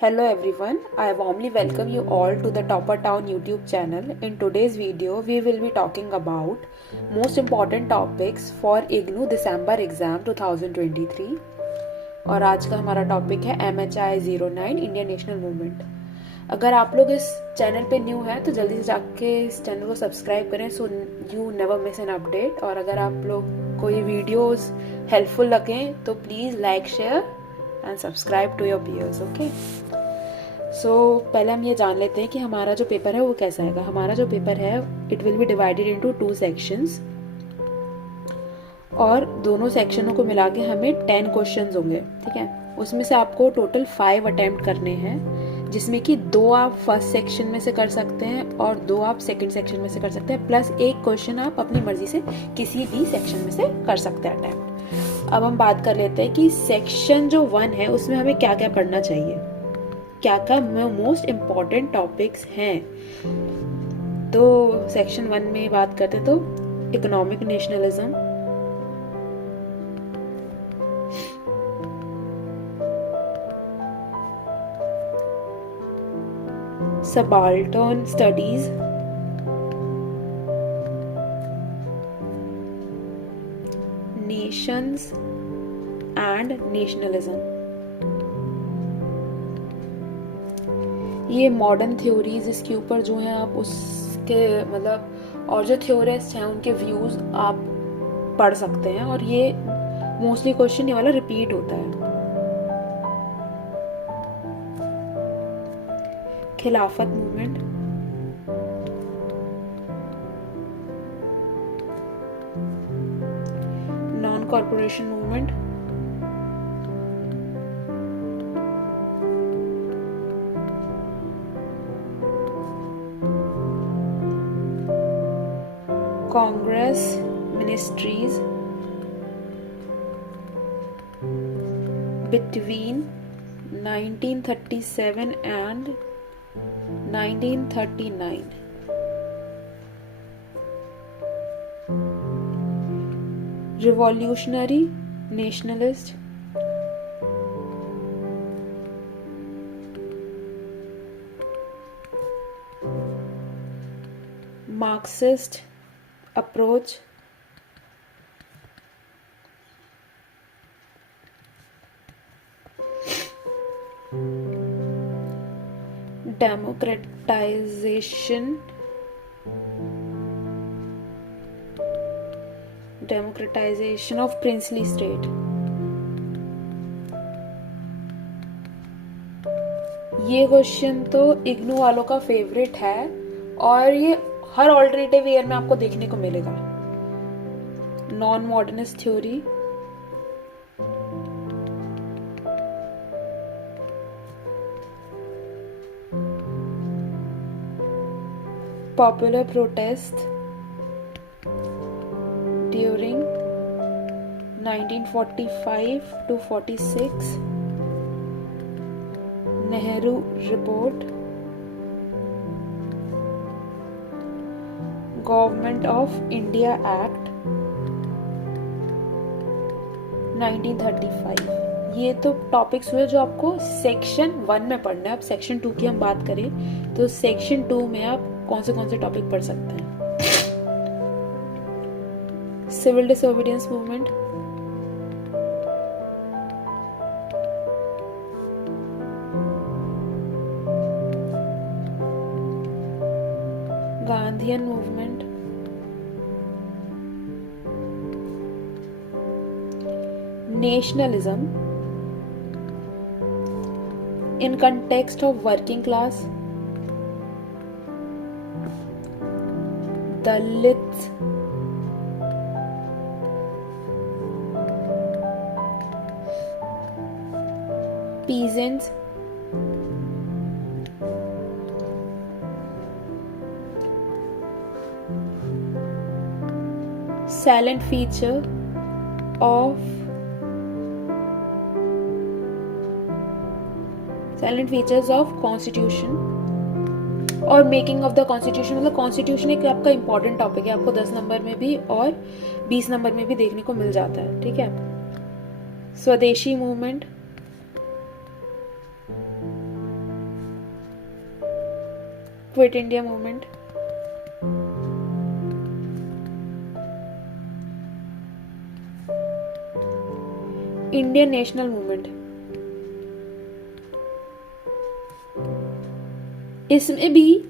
Hello everyone, I warmly welcome you all to the Topper Town YouTube channel. In today's video, we will be talking about most important topics for IGNOU December exam 2023 और आज का हमारा topic है MHI 09 Indian national movement. अगर आप लोग इस channel पे न्यू हैं तो जल्दी से जाके इस चैनल को सब्सक्राइब करें so you never miss an update. और अगर आप लोग कोई वीडियोस हेल्पफुल लगें तो please like share and subscribe to your peers. Okay, so पहले हम ये जान लेते हैं कि हमारा जो पेपर है वो कैसा है। हमारा जो पेपर है it will be divided into 2 sections और दोनों सेक्शनों को मिला के हमें 10 क्वेश्चंस होंगे। ठीक है, उसमें से आपको टोटल 5 अटेम्प्ट करने हैं, जिसमें कि 2 आप फर्स्ट सेक्शन में से कर सकते हैं और 2 आप सेकंड सेक्शन में से कर सकते हैं, प्लस एक क्वेश्चन आप अपनी मर्जी से किसी भी सेक्शन में से कर सकते हैं अटेम्प्ट। अब हम बात कर लेते हैं कि सेक्शन जो 1 है उसमें हमें क्या क्या पढ़ना चाहिए, क्या क्या मोस्ट इम्पॉर्टेंट टॉपिक्स हैं। तो सेक्शन 1 में बात करते तो economic nationalism, subaltern studies, Nations and nationalism, ये मॉडर्न थ्योरीज इसके ऊपर जो हैं आप उसके मतलब और जो थ्योरिस्ट हैं उनके व्यूज आप पढ़ सकते हैं। और ये मोस्टली क्वेश्चन ये वाला रिपीट होता है। खिलाफत movement, non corporation movement, Congress ministries between 1937 and 1939, revolutionary nationalist, Marxist approach, democratization of princely state। ये क्वेश्चन तो इग्नू वालों का फेवरेट है और ये हर ऑल्टरनेटिव ईयर में आपको देखने को मिलेगा। Non modernist theory, popular protest during 1945 to 46, Nehru report, government of India act 1935। ये तो टॉपिक्स हुए जो आपको सेक्शन 1 में पढ़ना है। अब सेक्शन 2 की हम बात करें तो सेक्शन 2 में आप कौन से टॉपिक पढ़ सकते हैं। Civil disobedience movement, Gandhian movement, nationalism in context of working class, Dalit, peasants, silent feature of silent features of constitution और मेकिंग ऑफ द कॉन्स्टिट्यूशन। मतलब कॉन्स्टिट्यूशन एक आपका इंपॉर्टेंट टॉपिक है, आपको 10 नंबर में भी और 20 नंबर में भी देखने को मिल जाता है। ठीक है, स्वदेशी movement, quit India movement, Indian national movement. इसमें भी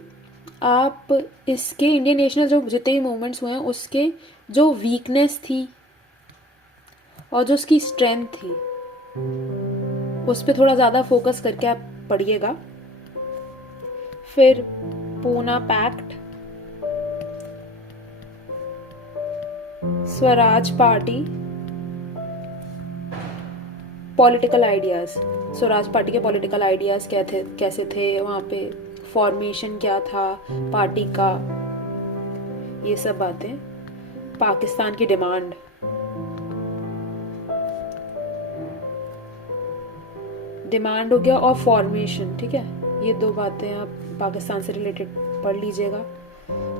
आप इसके इंडियन नेशनल जो जितने भी मूवमेंट्स हुए हैं उसके जो वीकनेस थी और जो उसकी स्ट्रेंथ थी उस पर थोड़ा ज़्यादा फोकस करके आप पढ़िएगा। फिर Poona pact, Swaraj party, political ideas. Swaraj party के पॉलिटिकल आइडियाज क्या थे, कैसे थे, वहाँ पे फॉर्मेशन क्या था पार्टी का, ये सब बातें। पाकिस्तान की डिमांड, डिमांड हो गया और फॉर्मेशन, ठीक है, ये दो बातें आप पाकिस्तान से रिलेटेड पढ़ लीजिएगा।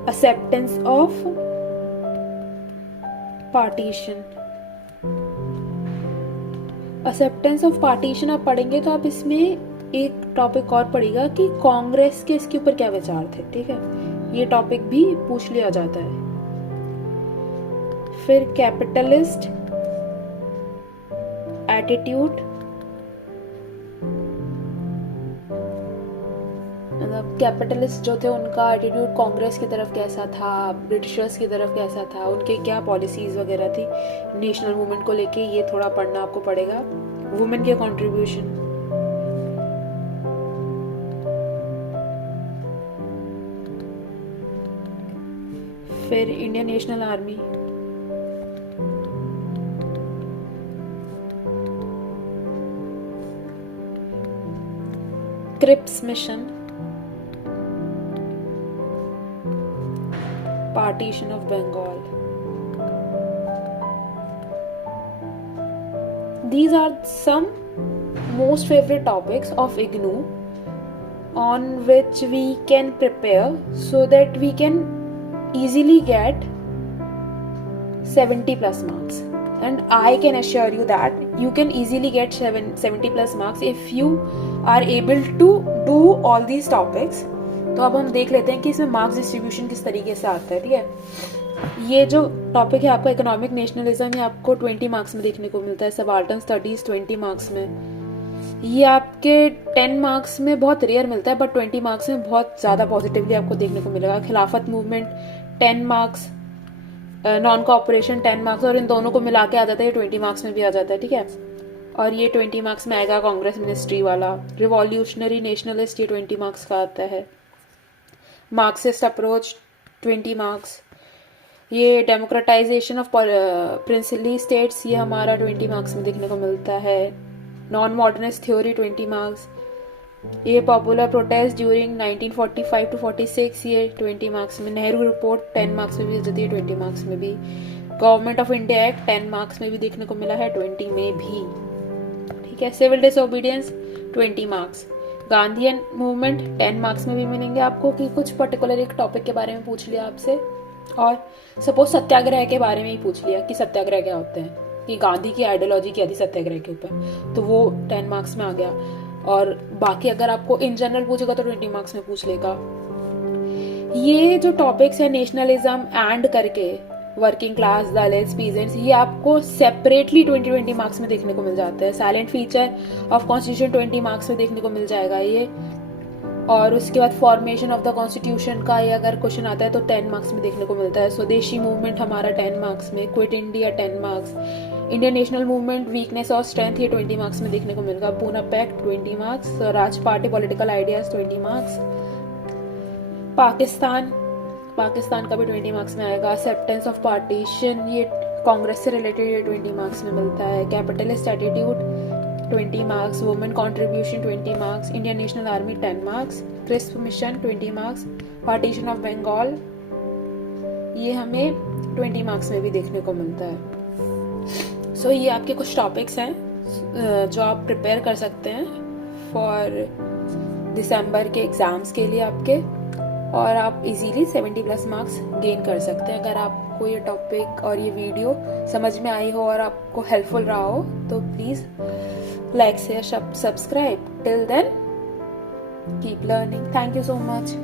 Acceptance of partition, acceptance of partition आप पढ़ेंगे तो आप इसमें एक टॉपिक और पढ़ेगा कि कांग्रेस के इसके ऊपर क्या विचार थे, ठीक है, ये टॉपिक भी पूछ लिया जाता है। फिर कैपिटलिस्ट एटीट्यूड, मतलब कैपिटलिस्ट जो थे उनका एटीट्यूड कांग्रेस की तरफ कैसा था, ब्रिटिशर्स की तरफ कैसा था, उनके क्या पॉलिसीज वगैरह थी नेशनल मूवमेंट को लेके, ये थोड़ा पढ़ना आपको पड़ेगा। वुमेन के कंट्रीब्यूशन, फिर Indian national army, Cripps mission, partition of Bengal. These are some most favorite topics of IGNOU on which we can prepare so that we can easily get 70 plus marks. And I can assure you that you can easily get 70 plus marks if you are able to do all these topics. तो अब हम देख लेते हैं कि इसमें marks distribution किस तरीके से आता है, ठीक है। ये जो टॉपिक है आपका इकोनॉमिक नेशनलिज्म, ये आपको 20 मार्क्स में देखने को मिलता है। सबाल्टन स्टडीज 20 मार्क्स में, ये आपके 10 मार्क्स में बहुत रेयर मिलता है, बट 20 मार्क्स में बहुत ज़्यादा पॉजिटिवली आपको देखने को मिलेगा। खिलाफत movement 10 marks, non cooperation 10 marks, और इन दोनों को मिला के आ जाता है, 20 मार्क्स में भी आ जाता है, ठीक है। और ये 20 मार्क्स में आएगा कांग्रेस मिनिस्ट्री वाला। रिवॉल्यूशनरी नेशनलिस्ट ये 20 मार्क्स का आता है। Marxist approach 20 marks. ये डेमोक्रेटाइजेशन ऑफ प्रिंसली स्टेट्स, ये हमारा 20 मार्क्स में देखने को मिलता है। Non modernist theory 20 marks. ये पॉपुलर प्रोटेस्ट ड्यूरिंग 1945 to 46, ये 20 मार्क्स में। नेहरू रिपोर्ट 10 मार्क्स में भी जाती है, 20 मार्क्स में भी। Government of India act 10 marks में भी देखने को मिला है, 20 में भी, ठीक है। Civil disobedience 20 marks. Gandhian movement 10 marks में भी मिलेंगे आपको, कि कुछ पर्टिकुलर एक टॉपिक के बारे में पूछ लिया आपसे, और सपोज सत्याग्रह के बारे में ही पूछ लिया कि सत्याग्रह क्या होते हैं, कि गांधी की आइडियोलॉजी क्या थी सत्याग्रह के ऊपर, तो वो 10 मार्क्स में आ गया। और बाकी अगर आपको इन जनरल पूछेगा तो 20 मार्क्स में पूछ लेगा। ये जो टॉपिक्स है नेशनलिज्म एंड करके वर्किंग क्लास, दलित्स, पीजेंट्स, ये आपको सेपरेटली 20 मार्क्स में देखने को मिल जाता है। Silent feature of constitution 20 marks में देखने को मिल जाएगा ये। और उसके बाद फॉर्मेशन ऑफ द कॉन्स्टिट्यूशन का ये अगर क्वेश्चन आता है तो 10 मार्क्स में देखने को मिलता है। स्वदेशी मूवमेंट हमारा 10 मार्क्स में। Quit India 10 marks. Indian national movement weakness और स्ट्रेंथ ये 20 मार्क्स में देखने को मिलेगा। Poona pact 20 marks. Raj party political ideas 20 marks. Pakistan का भी 20 मार्क्स में आएगा। एक्सेप्टेंस ऑफ पार्टीशन ये कांग्रेस से रिलेटेड ये 20 मार्क्स में मिलता है। Capitalist attitude 20 marks. Women contribution 20 marks. Indian national army 10 marks. Cripps mission 20 marks. Partition of Bengal ये हमें 20 मार्क्स में भी देखने को मिलता है। सो ये आपके कुछ टॉपिक्स हैं जो आप प्रिपेयर कर सकते हैं फॉर दिसंबर के एग्जाम्स के लिए आपके, और आप इजीली 70 प्लस मार्क्स गेन कर सकते हैं। अगर आपको ये टॉपिक और ये वीडियो समझ में आई हो और आपको हेल्पफुल रहा हो तो please like share subscribe. Till then keep learning. Thank you so much.